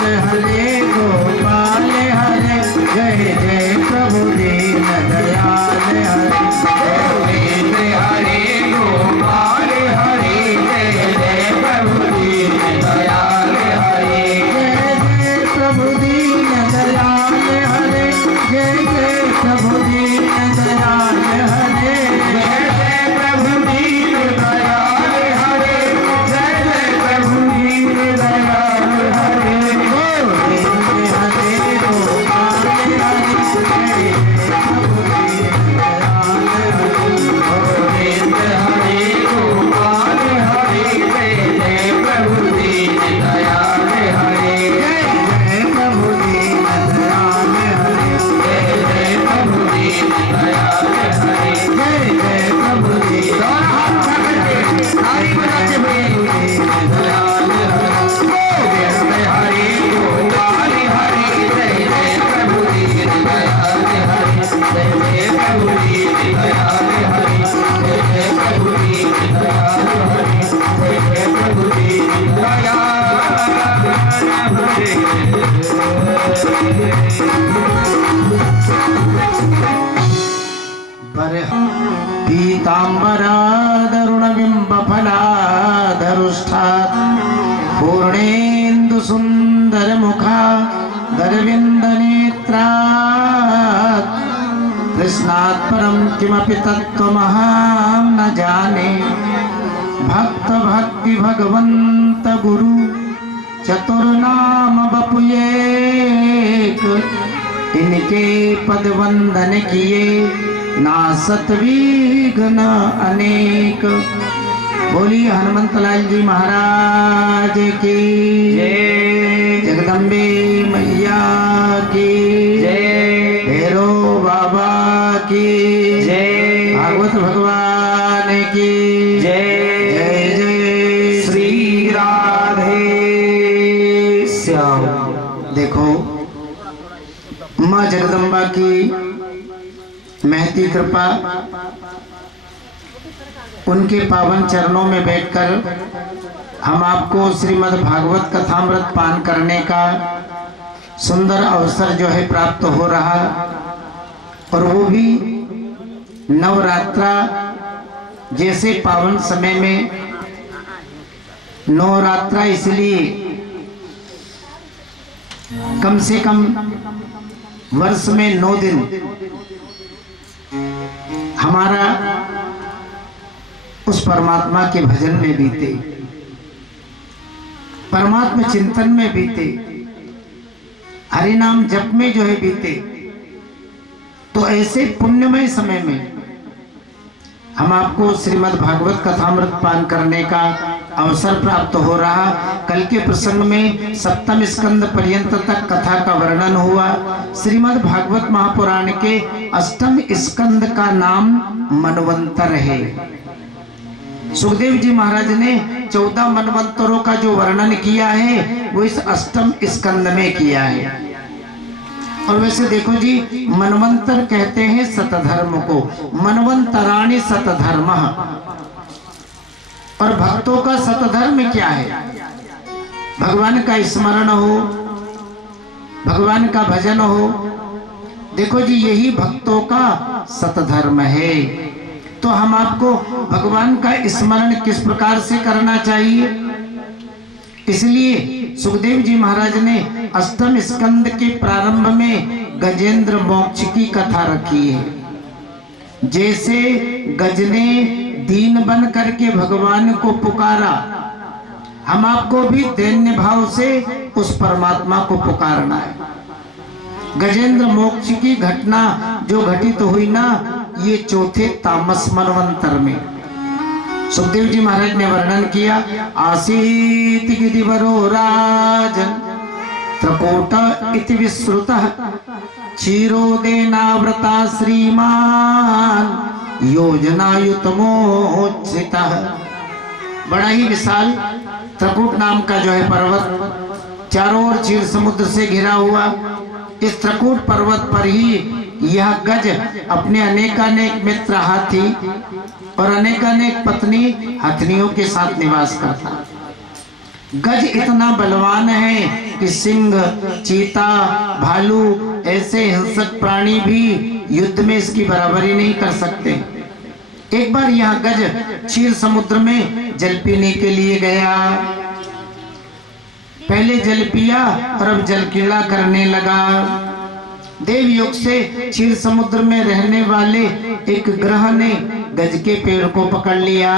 हरे गोपाल हरे, जय जय प्रभु दीन दयाल हरे। गोविंद हरे गोपाल हरे, जय जय प्रभु दीन दयाल हरे। जय जय प्रभु दीन दयाल हरे, जय जय प्रभु दीन दयाल हरे। जय जय प्रभु दीन दयाल हरे, जय जय प्रभु दीन दयाल हरे। गोविंद हरे गोपाल हरे, जय प्रभु दीन दयाल हरे। गोविंद हरे गोपाल हरे, जय जय प्रभु दीन दयाल हरे। जय जय प्रभु दीन दयाल हरे, जय जय प्रभु दीन दयाल हरे। जय जय प्रभु दीन दयाल हरे। गोविंद हरे गोपाल हरे, जय जय प्रभु दीन दयाल हरे। जय जय प्रभु दीन दयाल हरे, जय जय प्रभु दीन दयाल हरे। जय जय प्रभु दीन दयाल हरे। पीताम्बरादरुणबिम्बफलाधरुष्ठात् पूर्णेन्दु सुन्दरमुखा दरविन्दनेत्रात् कृष्णात् परं किमपि तत्त्वमहं न जाने। भक्त भक्ति भगवंत गुरु चतुर्नाम बपुएक, इनके पद वंदन किए नासत विघ्न अनेक। बोली हनुमंतलाल जी महाराज की जय, जगदम्बे मैया की जय, भैरव बाबा की जय, भागवत भगवान की जय। जय जय श्री राधे श्याम। देखो माँ जगदम्बा की महती कृपा, उनके पावन चरणों में बैठकर हम आपको श्रीमद् भागवत कथामृत पान करने का सुंदर अवसर जो है प्राप्त हो रहा, और वो भी नवरात्रा जैसे पावन समय में। नवरात्रा इसलिए कम से कम वर्ष में 9 दिन हमारा उस परमात्मा के भजन में बीते, परमात्मा चिंतन में बीते, हरि नाम जप में जो है बीते। तो ऐसे पुण्यमय समय में हम आपको श्रीमद् भागवत कथामृत पान करने का अवसर प्राप्त हो रहा। कल के प्रसंग में सप्तम स्कंद पर्यंत तक कथा का वर्णन हुआ। श्रीमद् भागवत महापुराण के अष्टम स्कंद का नाम मनवंतर है। सुखदेव जी महाराज ने 14 मनवंतरों का जो वर्णन किया है वो इस अष्टम स्कंद में किया है। और वैसे देखो जी, मनवंतर कहते हैं सतधर्म को, मनवंतराणि सतधर्म। और भक्तों का सतधर्म क्या है? भगवान का स्मरण हो, भगवान का भजन हो। देखो जी, यही भक्तों का सतधर्म है। तो हम आपको भगवान का स्मरण किस प्रकार से करना चाहिए, इसलिए सुखदेव जी महाराज ने अष्टम स्कंद के प्रारंभ में गजेंद्र मोक्ष की कथा रखी है। जैसे गज ने दीन बन करके भगवान को पुकारा, हम आपको भी दैन्य भाव से उस परमात्मा को पुकारना है। गजेंद्र मोक्ष की घटना जो घटित हुई ना, ये चौथे तामस मनवंतर में सुखदेव जी महाराज ने वर्णन किया। आसीत गिरिवरो राजन त्रकोट इति विश्रुतः क्षीरोदेनावृता श्रीमान योजनायुतमोच्छ्रितः। बड़ा ही विशाल त्रकूट नाम का जो है पर्वत, चारों ओर क्षीर समुद्र से घिरा हुआ। इस त्रकूट पर्वत पर ही यह गज अपने अनेकानेक मित्र हाथी और अनेकानेक पत्नी हथनियों के साथ निवास करता। गज इतना बलवान है कि सिंह, चीता, भालू ऐसे हिंसक प्राणी भी युद्ध में इसकी बराबरी नहीं कर सकते। एक बार यहाँ गज क्षीर समुद्र में जल पीने के लिए गया। पहले जल पिया और अब जल क्रीड़ा करने लगा। देव योग से क्षीर समुद्र में रहने वाले एक ग्रह ने गज के पेड़ को पकड़ लिया।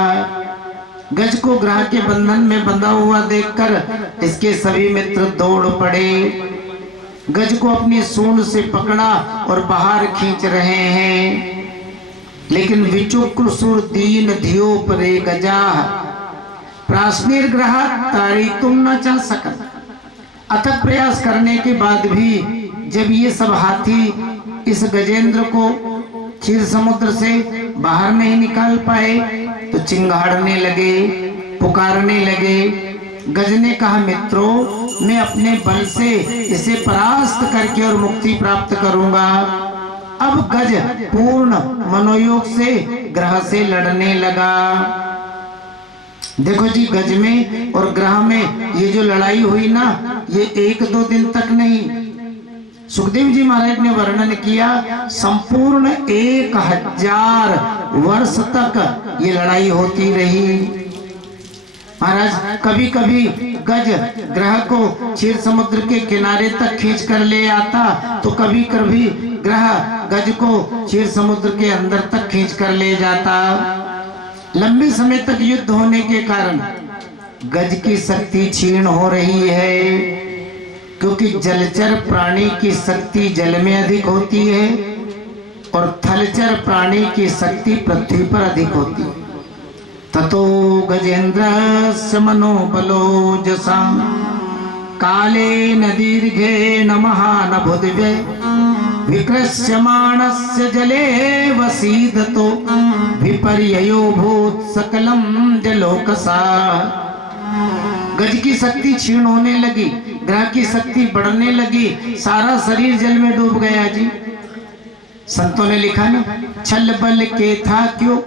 गज को ग्रह के बंधन में बंधा हुआ देखकर इसके सभी मित्र दौड़ पड़े। गज को अपनी सूंड से पकड़ा और बाहर खींच रहे हैं, लेकिन विचुक्रसुर दीन धियो परे गजा प्राश्नीर ग्रह तारी तुम न चाह सकत। अथक प्रयास करने के बाद भी जब ये सब हाथी इस गजेंद्र को क्षीर समुद्र से बाहर नहीं निकाल पाए तो चिंगाड़ने लगे, पुकारने लगे। गज ने कहा, मित्रों, मैं अपने बल से इसे परास्त करके और मुक्ति प्राप्त करूंगा। अब गज पूर्ण मनोयोग से ग्रह से लड़ने लगा। देखो जी, गज में और ग्रह में ये जो लड़ाई हुई ना, ये 1-2 दिन तक नहीं। सुखदेव जी महाराज ने वर्णन किया, संपूर्ण 1000 वर्ष तक ये लड़ाई होती रही। महाराज कभी कभी गज ग्रह को क्षीर समुद्र के किनारे तक खींच कर ले आता, तो कभी कभी ग्रह गज को क्षीर समुद्र के अंदर तक खींच कर ले जाता। लंबे समय तक युद्ध होने के कारण गज की शक्ति क्षीण हो रही है, क्योंकि जलचर प्राणी की शक्ति जल में अधिक होती है और थलचर प्राणी की शक्ति पृथ्वी पर अधिक होती है। ततो गजेंद्रस्य मनोबलोजसा कालेन दीर्घेन महानभुद्वे विकृष्यमाणस्य जले वसीदतो विपर्ययो भूत सकलम जलोकसा। गज की शक्ति क्षीण होने लगी, ग्रह की शक्ति बढ़ने लगी, सारा शरीर जल में डूब गया जी। संतों ने लिखा ना, छल बल के था क्यों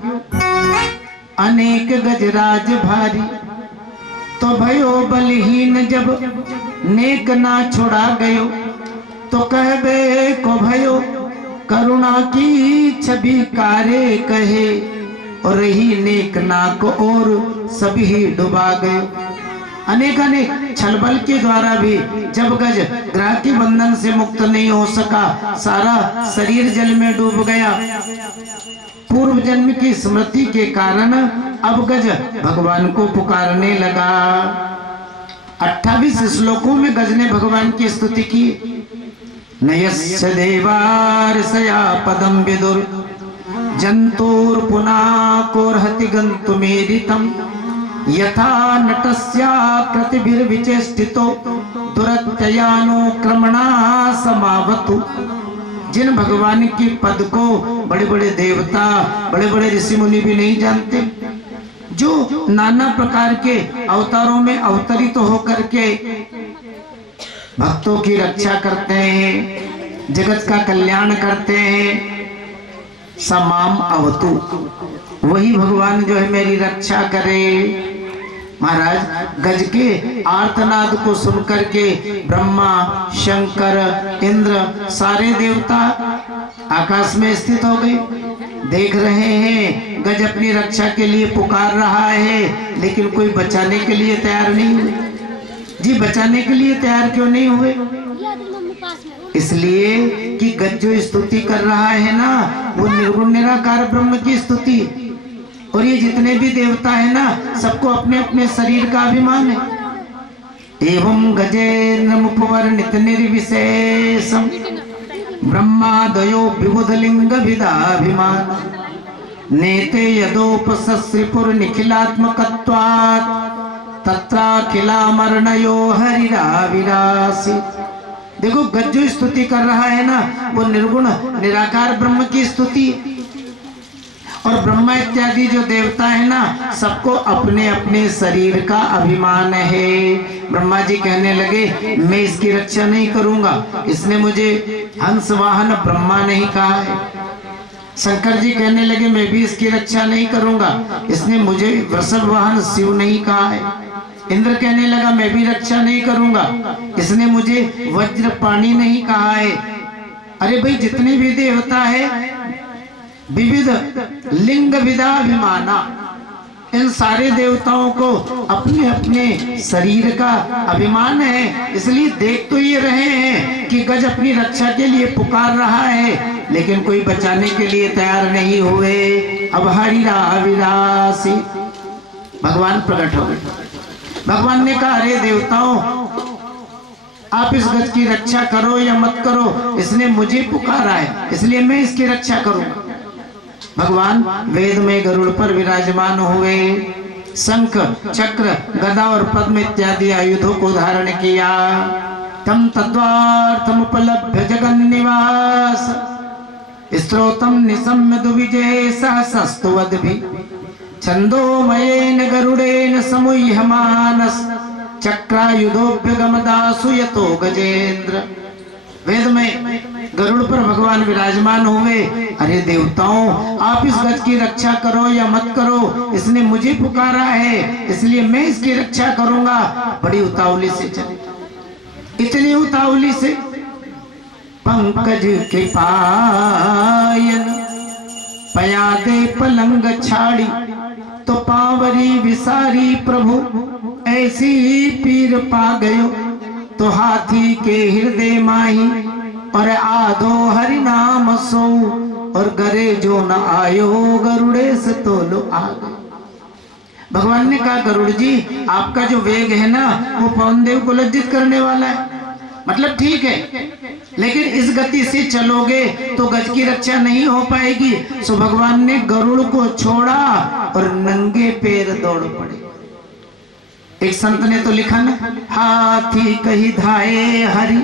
अनेक गजराज भारी, तो भयो बलहीन जब नेक ना छोड़ा गयो, तो कहबे को भयो करुणा की छवि कारे कहे, और रही नेक ना को और सभी डुबा गयो। अनेक छल बल के द्वारा भी जब गज ग्रह के बंधन से मुक्त नहीं हो सका, सारा शरीर जल में डूब गया। पूर्व जन्म की स्मृति के कारण अब गज भगवान को पुकारने लगा। 28 श्लोकों में गज ने भगवान की स्तुति की। नयस्य देवार्षया पदम विदुर जंतुर पुनाकोर्हति गंतुमेदितम यथा नटस्याकृतिभिर्विचेष्टितो दुरत्ययानुक्रमणा समावतु। जिन भगवान के पद को बड़े बड़े देवता, बड़े बड़े ऋषि मुनि भी नहीं जानते, जो नाना प्रकार के अवतारों में अवतरित होकर के भक्तों की रक्षा करते हैं, जगत का कल्याण करते हैं, समाम अवतु, वही भगवान जो है मेरी रक्षा करे। महाराज गज के आर्तनाद को सुनकर के ब्रह्मा, शंकर, इंद्र, सारे देवता आकाश में स्थित हो गए। देख रहे हैं गज अपनी रक्षा के लिए पुकार रहा है, लेकिन कोई बचाने के लिए तैयार नहीं हुए। जी, बचाने के लिए तैयार क्यों नहीं हुए? इसलिए कि गज जो स्तुति कर रहा है ना, वो निर्गुण निराकार ब्रह्म की स्तुति। और ये जितने भी देवता है ना, सबको अपने अपने शरीर का अभिमान है। एवं गजेन्द्र मुपवर्णित निर्विशेषम ब्रह्मादयो विबुधलिंग विदाभिमान नेते यदोपसस्त्रिपुर निखिलात्मकत्वात् तत्राखिलामर्णयो हरिराविरासि। देखो गज जो स्तुति कर रहा है ना, वो निर्गुण निराकार ब्रह्म की स्तुति। और ब्रह्मा इत्यादि जो देवता है ना, सबको अपने अपने शरीर का अभिमान है। ब्रह्मा जी कहने लगे, मैं इसकी रक्षा नहीं करूंगा, इसने मुझे हंस वाहन ब्रह्मा नहीं कहा है। शंकर जी कहने लगे, मैं भी इसकी रक्षा नहीं करूंगा, इसने मुझे वृषभ वाहन शिव नहीं कहा है। इंद्र कहने लगा मैं भी रक्षा नहीं करूंगा, इसने मुझे वज्र पाणी नहीं कहा है। अरे भाई जितने भी देवता है विविध लिंग विदाभिमाना, इन सारे देवताओं को अपने अपने शरीर का अभिमान है, इसलिए देख तो ये रहे हैं कि गज अपनी रक्षा के लिए पुकार रहा है, लेकिन कोई बचाने के लिए तैयार नहीं हुए। अब हरिरा विरासी भगवान प्रकट हो गए। भगवान ने कहा अरे देवताओं, आप इस गज की रक्षा करो या मत करो, इसने मुझे पुकारा है इसलिए मैं इसकी रक्षा करूंगा। भगवान वेद में गरुड़ पर विराजमान हुए, शंख चक्र गदा और पद्म इत्यादि आयुधों को धारण किया। तम तद्वार्थम उपलभ्य जगन्निवास स्त्रोतम निशम्य दुविजय सहसस्तुवद्भि छंदोमयेन गरुडेन समुह्यमानस चक्रायुधोभ्यगमदासु यतो गजेंद्र। वेद में गरुड़ पर भगवान विराजमान हुए। अरे देवताओं, आप इस गज की रक्षा करो या मत करो, इसने मुझे पुकारा है इसलिए मैं इसकी रक्षा करूंगा। बड़ी उतावली से चले, इतनी उतावली से पंकज के पायन पयादे पलंग छाड़ी, तो पावरी विसारी प्रभु ऐसी पीर पा गयो, तो हाथी के हृदय माही और आधो हरि नाम सो, और गरे जो न आयो गरुड़े से तो लो आ गए। भगवान ने कहा गरुड़ जी, आपका जो वेग है ना वो पवन देव को लज्जित करने वाला है। मतलब ठीक है, लेकिन इस गति से चलोगे तो गज की रक्षा नहीं हो पाएगी। सो भगवान ने गरुड़ को छोड़ा और नंगे पैर दौड़ पड़े। एक संत ने तो लिखा ना, हाथी कही धाये हरि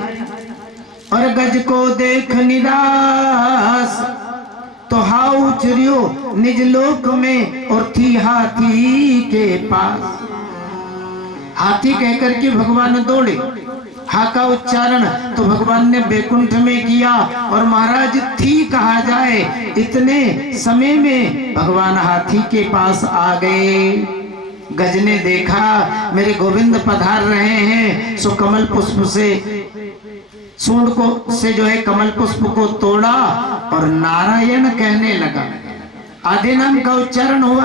और गज को देख निराश, तो हाउ चुरियो निज लोक में और थी हाथी के पास। हाथी कहकर के भगवान दौड़े। हा का उच्चारण तो भगवान ने बैकुंठ में किया, और महाराज थी कहा जाए इतने समय में भगवान हाथी के पास आ गए। गज ने देखा मेरे गोविंद पधार रहे हैं, सो कमल पुष्प से सूंड को से जो है कमल पुष्प को तोड़ा और नारायण कहने लगा। आधे नाम का उच्चारण हुआ,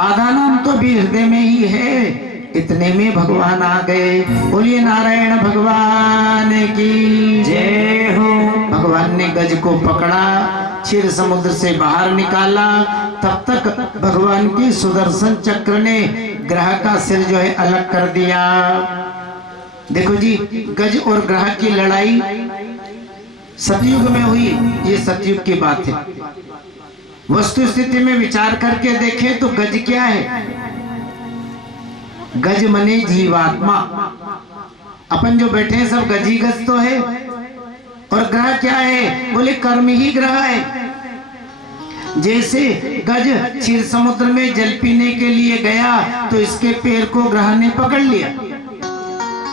आधा नाम तो भी हृदय में ही है। इतने में भगवान आ गए। बोलिए नारायण भगवान की जय हो। भगवान ने गज को पकड़ा, क्षीर समुद्र से बाहर निकाला। तब तक भगवान की सुदर्शन चक्र ने ग्रह का सिर जो है अलग कर दिया। देखो जी, गज और ग्रह की लड़ाई सतयुग में हुई, ये सतयुग की बात है। वस्तु स्थिति में विचार करके देखें तो गज क्या है? गज मने जीवात्मा। अपन जो बैठे हैं सब गज ही गज तो है। और ग्रह क्या है? बोले कर्म ही ग्रह है। जैसे गज क्षीर समुद्र में जल पीने के लिए गया तो इसके पैर को ग्रह ने पकड़ लिया।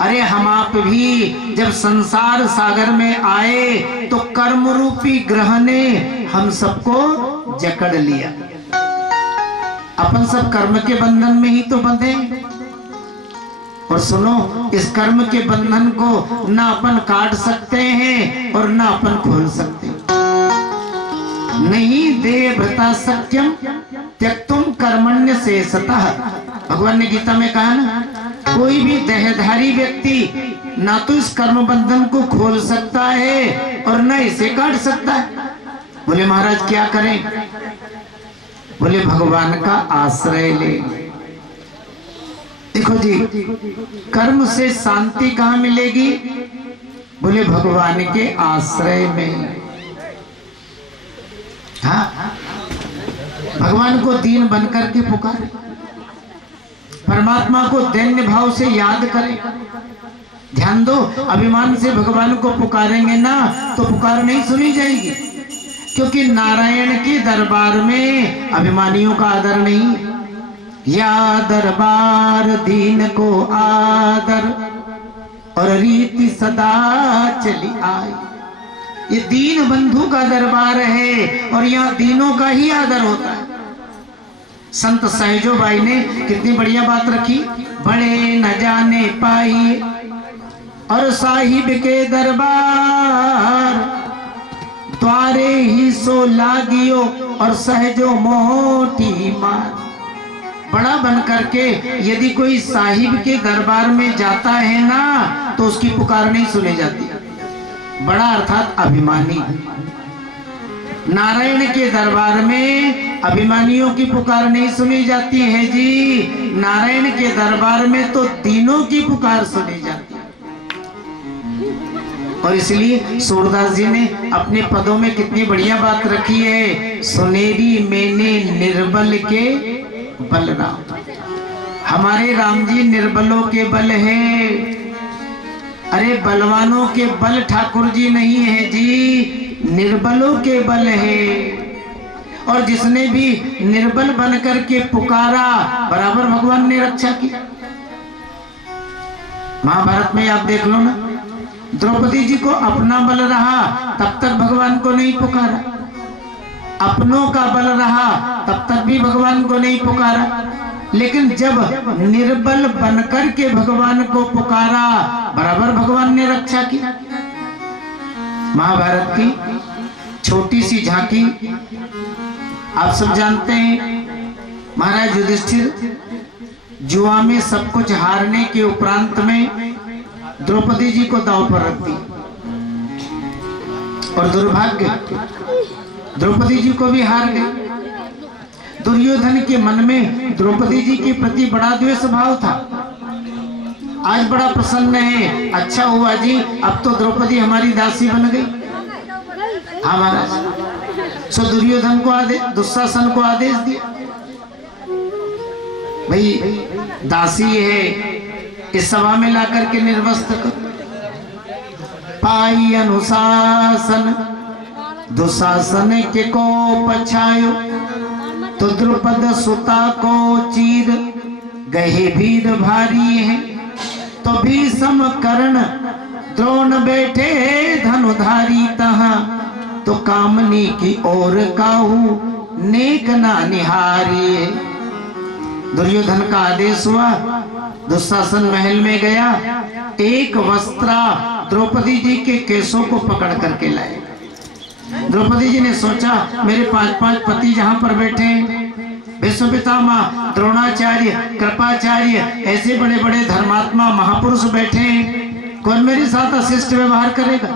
अरे हम आप भी जब संसार सागर में आए तो कर्म रूपी ग्रह ने हम सबको जकड़ लिया। अपन सब कर्म के बंधन में ही तो बंधे। और सुनो, इस कर्म के बंधन को ना अपन काट सकते हैं और ना अपन खोल सकते हैं। नहीं देवता सत्यम त्यक्तुम कर्मण्य से सतः। भगवान ने गीता में कहा ना, कोई भी देहधारी व्यक्ति ना तो इस कर्म बंधन को खोल सकता है और ना इसे काट सकता है। बोले महाराज क्या करें? बोले भगवान का आश्रय ले। देखो जी, कर्म से शांति कहाँ मिलेगी? बोले भगवान के आश्रय में। हाँ, भगवान को दीन बनकर के पुकारे, परमात्मा को दैन्य भाव से याद करें। ध्यान दो, अभिमान से भगवान को पुकारेंगे ना तो पुकार नहीं सुनी जाएगी, क्योंकि नारायण के दरबार में अभिमानियों का आदर नहीं। या दरबार दीन को आदर और रीति सदा चली आई। ये दीन बंधु का दरबार है और यहाँ दीनों का ही आदर होता है। संत सहजो बाई ने कितनी बढ़िया बात रखी। बड़े न जाने पाई और साहिब के दरबार, द्वारे ही सो लागियो और सहजो मोटी मार। बड़ा बन करके यदि कोई साहिब के दरबार में जाता है ना तो उसकी पुकार नहीं सुनी जाती। बड़ा अर्थात अभिमानी। नारायण के दरबार में अभिमानियों की पुकार नहीं सुनी जाती है जी। नारायण के दरबार में तो तीनों की पुकार सुनी जाती है। और इसलिए सूरदास जी ने अपने पदों में कितनी बढ़िया बात रखी है। सुनेरी मैंने निर्बल के बलराम। हमारे राम जी निर्बलों के बल है। अरे बलवानों के बल ठाकुर जी नहीं है जी, निर्बलों के बल है। और जिसने भी निर्बल बनकर के पुकारा बराबर भगवान ने रक्षा की। महाभारत में आप देख लो ना, द्रौपदी जी को अपना बल रहा तब तक भगवान को नहीं पुकारा, अपनों का बल रहा तब तक भी भगवान को नहीं पुकारा। लेकिन जब निर्बल बनकर के भगवान को पुकारा बराबर भगवान ने रक्षा की। महाभारत की छोटी सी झांकी आप सब जानते हैं। महाराज युधिष्ठिर जुआ में सब कुछ हारने के उपरांत में द्रौपदी जी को दांव पर रख दी और दुर्भाग्य द्रौपदी जी को भी हार गई। दुर्योधन के मन में द्रौपदी जी के प्रति बड़ा द्वेष भाव था। आज बड़ा प्रसन्न है, अच्छा हुआ जी, अब तो द्रौपदी हमारी दासी बन गई। हाँ महाराज। सो दुर्योधन को आदेश, दुशासन को आदेश दिया, भाई दासी है इस सभा में लाकर के निर्वस्त्र कर। पाई अनुशासन दुशासन के को पछायो, तो द्रुपद सुता को चीर गहे वीर भारी है। तो भीष्म कर्ण द्रोण बैठे धनुधारी तहां, तो कामनी की ओर काहू नेक ना निहारी है। दुर्योधन का आदेश हुआ, दुशासन महल में गया, एक वस्त्रा द्रौपदी जी के केसों को पकड़ करके लाए। द्रौपदी जी ने सोचा मेरे 5-5 पति जहां पर बैठे हैं, भीष्म पितामह, द्रोणाचार्य, कृपाचार्य, ऐसे बड़े बड़े धर्मात्मा महापुरुष बैठे हैं, कौन मेरे साथ अशिष्ट व्यवहार करेगा।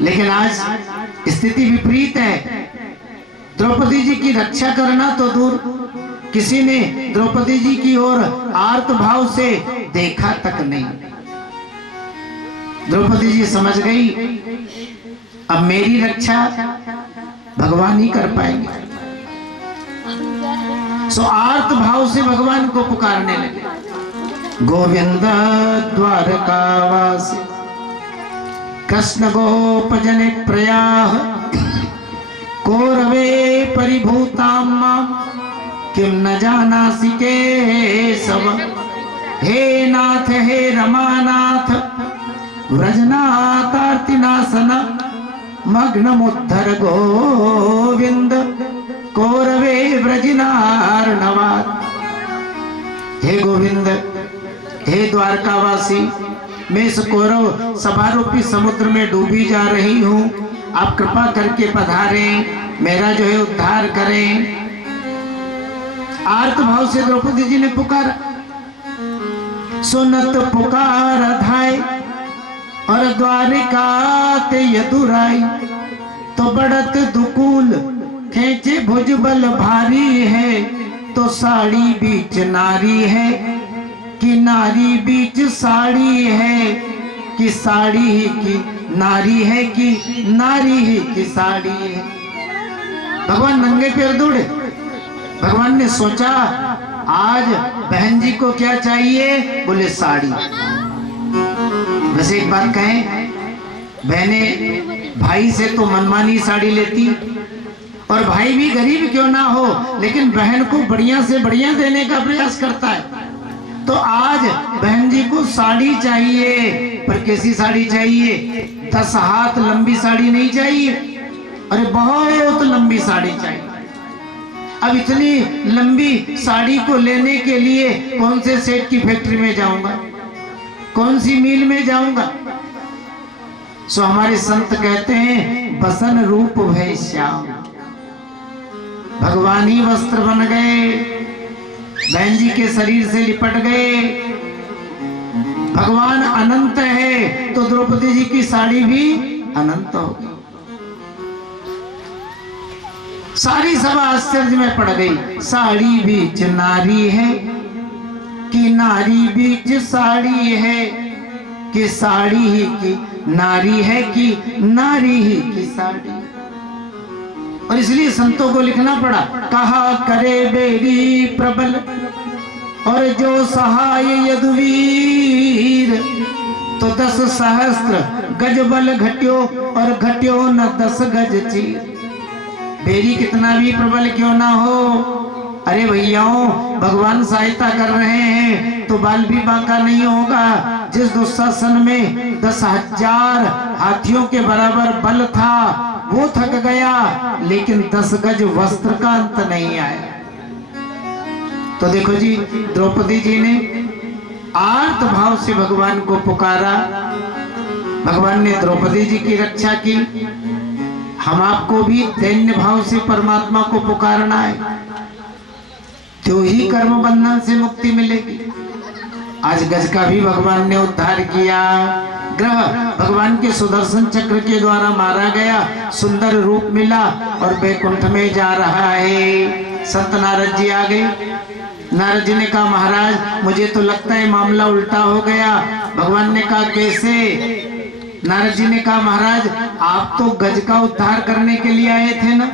लेकिन आज स्थिति विपरीत है। द्रौपदी जी की रक्षा करना तो दूर, किसी ने द्रौपदी जी की ओर आर्त भाव से देखा तक नहीं। द्रौपदी जी समझ गई अब मेरी रक्षा भगवान ही कर पाएंगे। सो आर्त भाव से भगवान को पुकारने लगे। गोविंद द्वारकावासी कृष्ण गोप जने प्रयाह, कौरवे परिभूताम किम न जानासि केशव। हे नाथ हे रमानाथ व्रजनाथार्तिनाशन, मग्नमुद्धर गोविंद कौरवे व्रजनार्णवात्। हे गोविंद, हे द्वारकावासी, मैं इस कौरव सभारूपी समुद्र में डूबी जा रही हूँ, आप कृपा करके पधारें, मेरा जो है उद्धार करें। आर्त भाव से द्रौपदी जी ने पुकारा। सुनत पुकार धाय और द्वारिका ते यदुराई, तो बढ़त दुकूल खेचे भुजबल भारी है। तो साड़ी बीच नारी है कि नारी बीच साड़ी है, कि साड़ी ही की नारी है कि नारी ही की साड़ी है। भगवान नंगे पैर दौड़े। भगवान ने सोचा आज बहन जी को क्या चाहिए, बोले साड़ी। वैसे एक बात कहें, बहनें भाई से तो मनमानी साड़ी लेती, और भाई भी गरीब क्यों ना हो लेकिन बहन को बढ़िया से बढ़िया देने का प्रयास करता है। तो आज बहन जी को साड़ी चाहिए, पर कैसी साड़ी चाहिए? 10 हाथ लंबी साड़ी नहीं चाहिए, अरे बहुत लंबी साड़ी चाहिए। अब इतनी लंबी साड़ी को लेने के लिए कौन से सेठ की फैक्ट्री में जाऊंगा, कौन सी मिल में जाऊंगा। सो हमारे संत कहते हैं बसन रूप भय श्याम, भगवान ही वस्त्र बन गए, बहन जी के शरीर से लिपट गए। भगवान अनंत है तो द्रौपदी जी की साड़ी भी अनंत होगी। सारी सभा आश्चर्य में पड़ गई। साड़ी बीच नारी है कि नारी बीच साड़ी है, कि साड़ी ही की नारी है कि नारी ही की साड़ी। और इसलिए संतों को लिखना पड़ा, कहा करे बेरी प्रबल और जो सहाय यदुवीर, तो 10 सहस्त्र गज बल घट्यो और घट्यो न 10 गज चीर। बेरी कितना भी प्रबल क्यों ना हो, अरे भैयाओं भगवान सहायता कर रहे हैं तो बाल भी बांका नहीं होगा। जिस दुशासन में 10,000 हाथियों के बराबर बल था वो थक गया, लेकिन 10 गज वस्त्र का अंत नहीं आया। तो देखो जी द्रौपदी जी ने आर्त भाव से भगवान को पुकारा, भगवान ने द्रौपदी जी की रक्षा की। हम आपको भी दैन्य भाव से परमात्मा को पुकारना है, तो ही कर्म बंधन से मुक्ति मिलेगी। आज गज का भी भगवान ने उद्धार किया। ग्रह भगवान के सुदर्शन चक्र के द्वारा मारा गया, सुंदर रूप मिला और बैकुंठ में जा रहा है। संत नारद जी आ गए। नारद जी ने कहा महाराज मुझे तो लगता है मामला उल्टा हो गया। भगवान ने कहा कैसे? नारद जी ने कहा महाराज आप तो गज का उद्धार करने के लिए आए थे ना।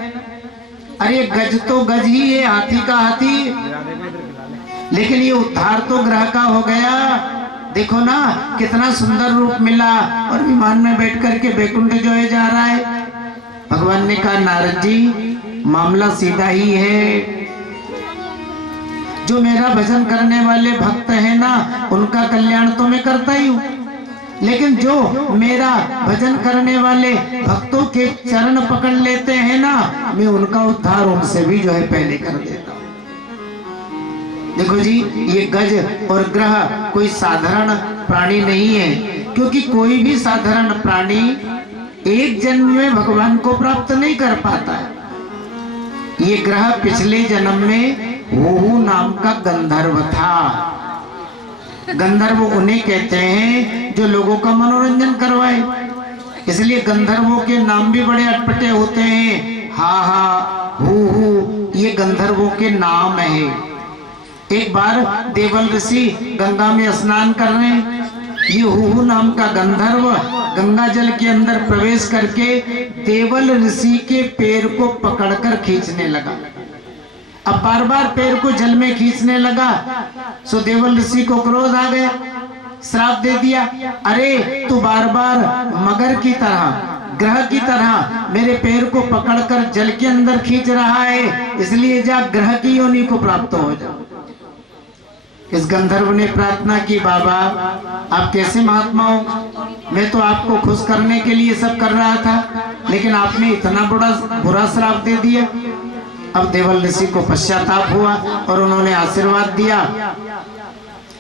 अरे गज तो गज ही है, हाथी का हाथी, लेकिन ये उद्धार तो ग्रह का हो गया। देखो ना कितना सुंदर रूप मिला और विमान में बैठ करके बैकुंठ जो है जा रहा है। भगवान ने कहा नारद जी मामला सीधा ही है। जो मेरा भजन करने वाले भक्त है ना उनका कल्याण तो मैं करता ही हूँ, लेकिन जो मेरा भजन करने वाले भक्तों के चरण पकड़ लेते हैं ना मैं उनका उद्धार उनसे भी जो है पहले कर देता हूँ। देखो जी ये गज और ग्रह कोई साधारण प्राणी नहीं है, क्योंकि कोई भी साधारण प्राणी एक जन्म में भगवान को प्राप्त नहीं कर पाता है। ये ग्रह पिछले जन्म में होहू नाम का गंधर्व था। गंधर्व उन्हें कहते हैं जो लोगों का मनोरंजन करवाए, इसलिए गंधर्वों के नाम भी बड़े अटपटे होते हैं। हा हा हु ये गंधर्वों के नाम है। एक बार देवल ऋषि गंगा में स्नान कर रहे हैं। ये हु नाम का गंधर्व गंगा जल के अंदर प्रवेश करके देवल ऋषि के पैर को पकड़कर खींचने लगा। अब बार बार पैर को जल में खींचने लगा, सो देवल ऋषि को क्रोध आ गया, श्राप दे दिया। अरे तू बार बार मगर की तरह ग्रह की तरह मेरे पैर को पकड़कर जल के अंदर खींच रहा है, इसलिए जा ग्रह की योनि को प्राप्त हो जा। इस गंधर्व ने प्रार्थना की बाबा आप कैसे महात्मा हो, मैं तो आपको खुश करने के लिए सब कर रहा था, लेकिन आपने इतना बुरा श्राप दे दिया। अब देवल ऋषि को पश्चाताप हुआ और उन्होंने आशीर्वाद दिया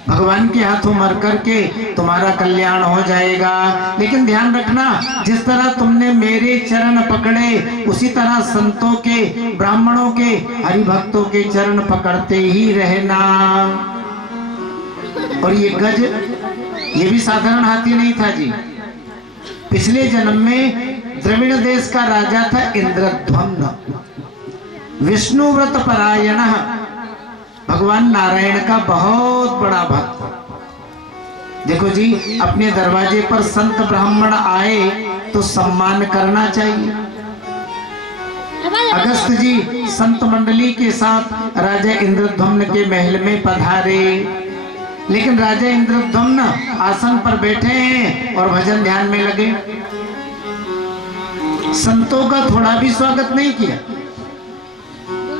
भगवान के हाथों मर करके तुम्हारा कल्याण हो जाएगा, लेकिन ध्यान रखना जिस तरह तुमने मेरे चरण पकड़े उसी तरह संतों के ब्राह्मणों के हरिभक्तों के चरण पकड़ते ही रहना। और ये गज ये भी साधारण हाथी नहीं था जी। पिछले जन्म में द्रविड़ देश का राजा था इंद्रध्वम्न, विष्णु व्रत परायण, भगवान नारायण का बहुत बड़ा भक्त। देखो जी अपने दरवाजे पर संत ब्राह्मण आए तो सम्मान करना चाहिए। अगस्त जी संत मंडली के साथ राजा इंद्रध्वम्न के महल में पधारे, लेकिन राजा इंद्रध्वम्न आसन पर बैठे हैं और भजन ध्यान में लगे। संतों का थोड़ा भी स्वागत नहीं किया।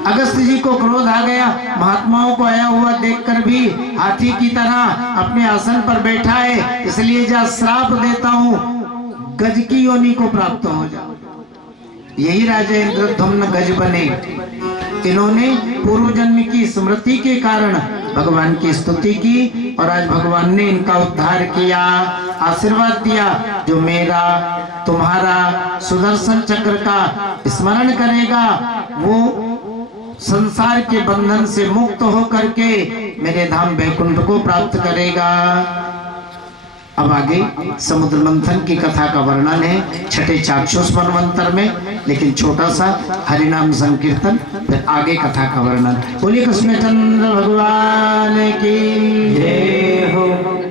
अगस्त जी को क्रोध आ गया, महात्माओं को आया हुआ देखकर भी हाथी की तरह अपने आसन पर बैठा है, इसलिए जा श्राप देता हूँ गज की योनि को प्राप्त हो जाओ। यही राजा इंद्रध्वम्न गज बने। इन्होंने पूर्व जन्म की स्मृति के कारण भगवान की स्तुति की और आज भगवान ने इनका उद्धार किया, आशीर्वाद दिया। जो मेरा तुम्हारा सुदर्शन चक्र का स्मरण करेगा वो संसार के बंधन से मुक्त होकर के मेरे धाम वैकुंठ को प्राप्त करेगा। अब आगे समुद्र मंथन की कथा का वर्णन है छठे चाक्षुष मनवंतर में, लेकिन छोटा सा हरिनाम संकीर्तन, फिर आगे कथा का वर्णन। बोलिए कृष्णचंद्र भगवान की जय हो।